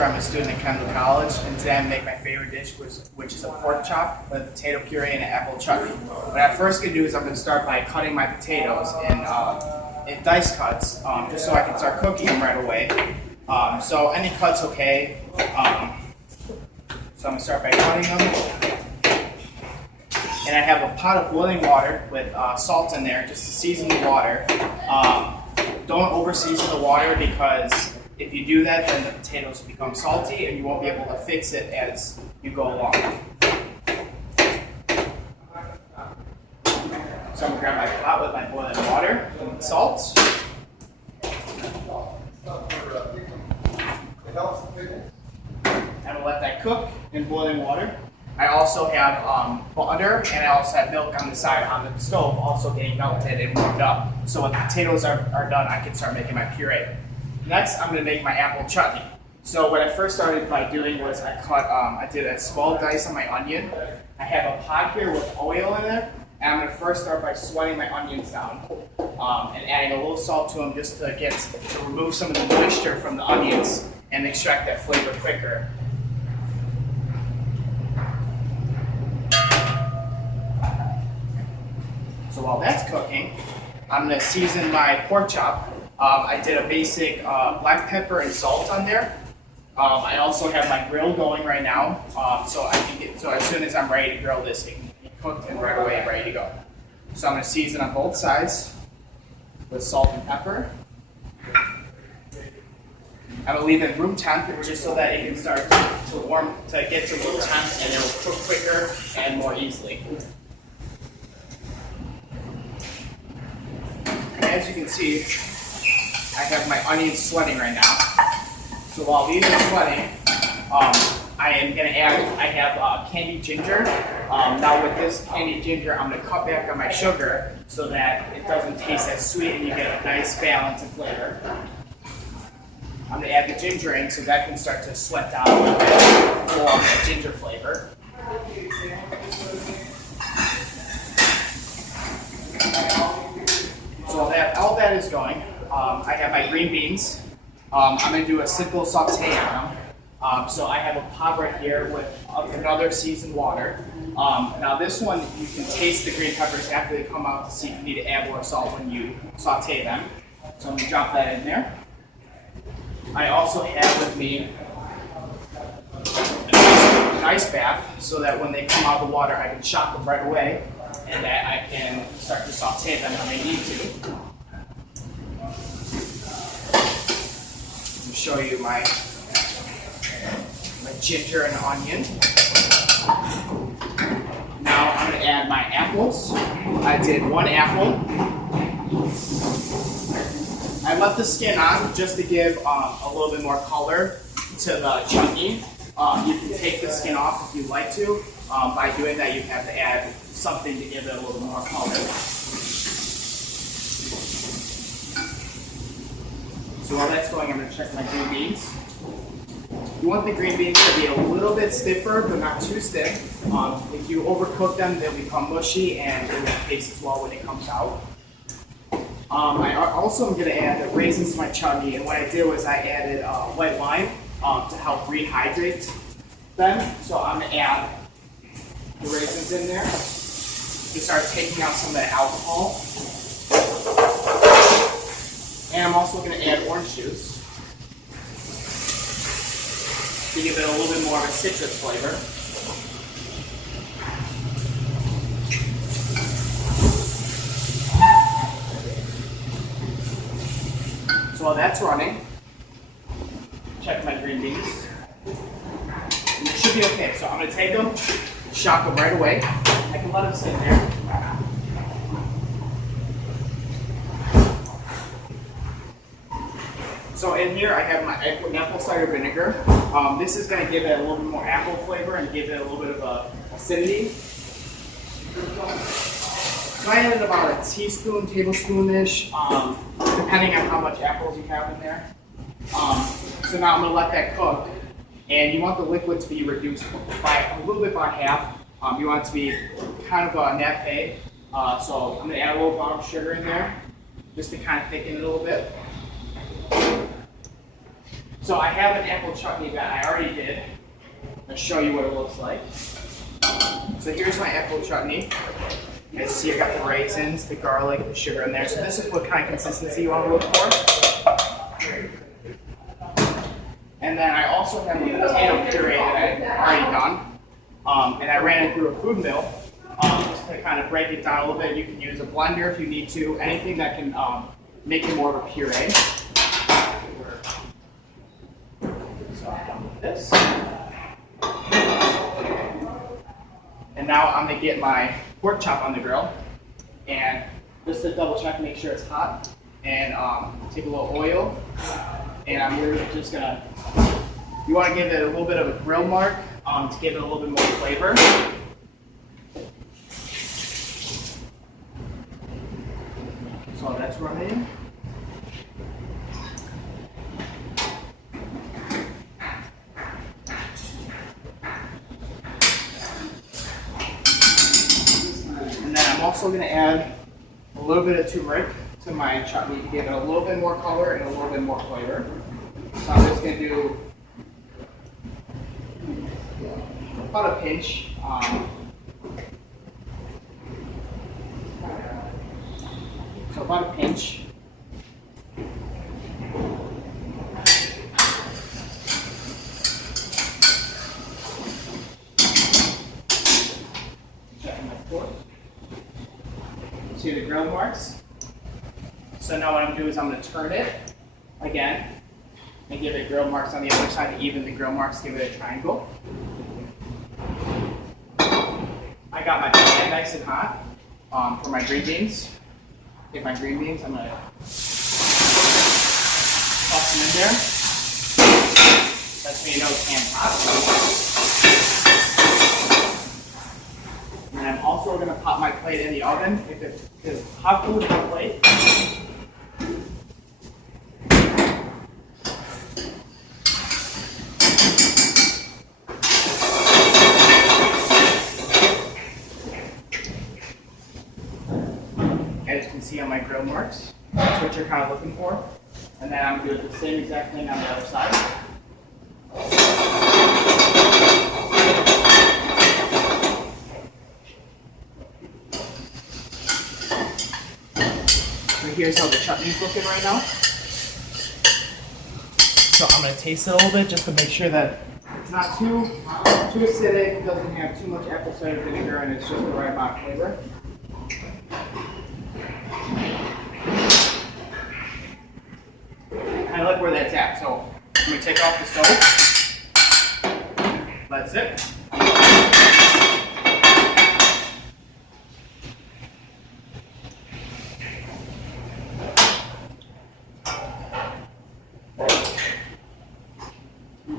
I'm a student at Kendall College, and today I'm making my favorite dish, which is a pork chop with potato puree and an apple chutney. What I'm first going to do is I'm going to start by cutting my potatoes in dice cuts, just so I can start cooking them right away. So any cut's okay. So I'm going to start by cutting them. And I have a pot of boiling water with salt in there just to season the water. Don't over season the water, because if you do that, then the potatoes become salty and you won't be able to fix it as you go along. So I'm going to grab my pot with my boiling water and salt. I'm going to let that cook in boiling water. I also have butter, and I also have milk on the side on the stove, also getting melted and warmed up. So when the potatoes are done, I can start making my puree. Next, I'm going to make my apple chutney. So what I first started by doing was I did a small dice on my onion. I have a pot here with oil in there, and I'm going to first start by sweating my onions down and adding a little salt to them just to remove some of the moisture from the onions and extract that flavor quicker. So while that's cooking, I'm going to season my pork chop. I did a basic black pepper and salt on there. I also have my grill going right now, so as soon as I'm ready to grill this, it can be cooked and right away ready to go. So I'm going to season on both sides with salt and pepper. I'm going to leave it room temp just so that it can start to get to room temp, and it will cook quicker and more easily. And as you can see, I have my onions sweating right now. So while these are sweating, I have candied ginger. Now with this candied ginger, I'm going to cut back on my sugar so that it doesn't taste as sweet and you get a nice balance of flavor. I'm going to add the ginger in so that can start to sweat down a little bit for the ginger flavor. So all that is going, I have my green beans. I'm going to do a simple saute on them. So I have a pot right here with another seasoned water. Now this one, you can taste the green peppers after they come out to see if you need to add more salt when you saute them. So I'm going to drop that in there. I also have with me an ice bath so that when they come out of the water, I can shock them right away, and that I can start to saute them when I need to. Show you my ginger and onion. Now I'm going to add my apples. I did one apple. I left the skin on just to give a little bit more color to the chutney. You can take the skin off if you'd like to. By doing that, you have to add something to give it a little more color. So while that's going, I'm going to check my green beans. You want the green beans to be a little bit stiffer, but not too stiff. If you overcook them, they'll become mushy and they won't taste as well when it comes out. I also am going to add the raisins to my chutney, and what I did was I added white wine to help rehydrate them. So I'm going to add the raisins in there to start taking out some of the alcohol. And I'm also going to add orange juice to give it a little bit more of a citrus flavor. So while that's running, check my green beans. And they should be okay. So I'm going to take them, shock them right away. I can let them sit there. So in here I have my apple cider vinegar. This is going to give it a little bit more apple flavor and give it a little bit of acidity. So I added about a tablespoon-ish, depending on how much apples you have in there. So now I'm going to let that cook. And you want the liquid to be reduced by a little bit by half. You want it to be kind of a nappe. So I'm going to add a little brown sugar in there just to kind of thicken it a little bit. So I have an apple chutney that I already did. I'll show you what it looks like. So here's my apple chutney. You can see I got the raisins, the garlic, the sugar in there. So this is what kind of consistency you want to look for. And then I also have a potato puree that I've already done. And I ran it through a food mill just to kind of break it down a little bit. You can use a blender if you need to, anything that can make it more of a puree. So I'm done with this. And now I'm gonna get my pork chop on the grill, and just to double check, make sure it's hot, and take a little oil, and I'm really just gonna, you wanna give it a little bit of a grill mark to give it a little bit more flavor. So that's running. I'm also going to add a little bit of turmeric to my chutney to give it a little bit more color and a little bit more flavor. So I'm just going to do about a pinch. So about a pinch. Check my fork. See the grill marks? So now what I'm going to do is I'm going to turn it again and give it grill marks on the other side to even the grill marks, give it a triangle. I got my pan nice and hot for my green beans. Get my green beans, I'm going to toss them in there. That's when you know the pan's hot. And I'm also going to pop my plate in the oven. If it is hot food on the plate. As you can see on my grill marks, that's what you're kind of looking for. And then I'm going to do the same exact thing on the other side. Here's how the chutney's looking right now. So I'm going to taste it a little bit just to make sure that it's not too acidic, it doesn't have too much apple cider vinegar, and it's just the right amount of flavor. I like where that's at, so I'm going to take off the stove. That's it.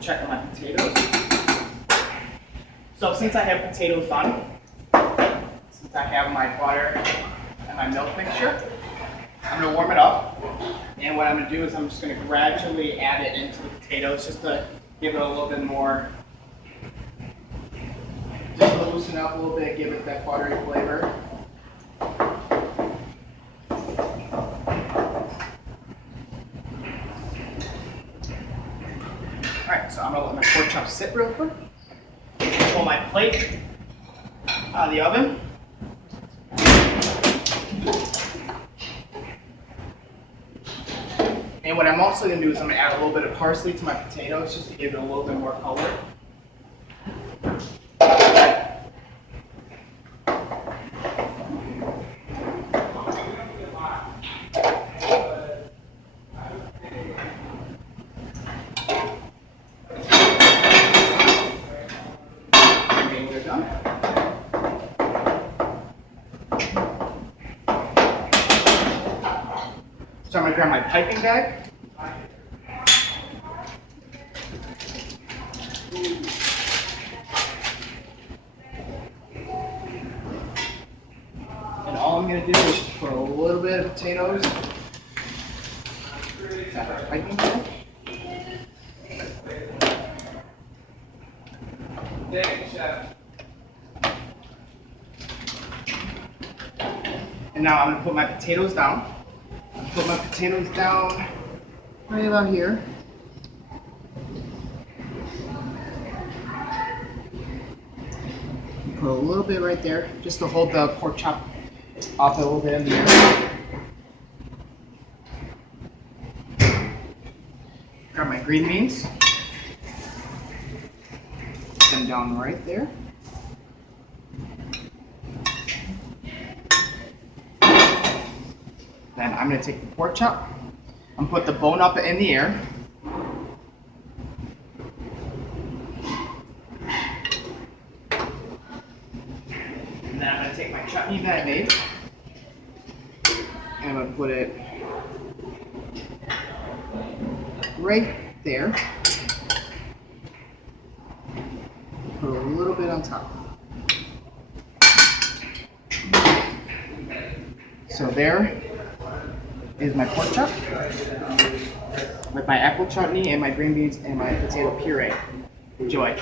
Check on my potatoes. So since I have potatoes done, since I have my butter and my milk mixture, I'm going to warm it up. And what I'm going to do is I'm just going to gradually add it into the potatoes just to give it a little bit more, just to loosen it up a little bit, give it that buttery flavor. Alright, so I'm going to let my pork chop sit real quick. Pull my plate out of the oven. And what I'm also going to do is I'm going to add a little bit of parsley to my potatoes just to give it a little bit more color. So I'm going to grab my piping bag. And all I'm going to do is just put a little bit of potatoes in that piping bag. And now I'm going to put my potatoes down. Put my potatoes down right about here. Put a little bit right there, just to hold the pork chop up a little bit in the air. Grab my green beans. Put them down right there. Then I'm going to take the pork chop and put the bone up in the air. And then I'm going to take my chutney that I made and I'm going to put it right there. Put a little bit on top. So there is my pork chop with my apple chutney and my green beans and my potato puree. Enjoy.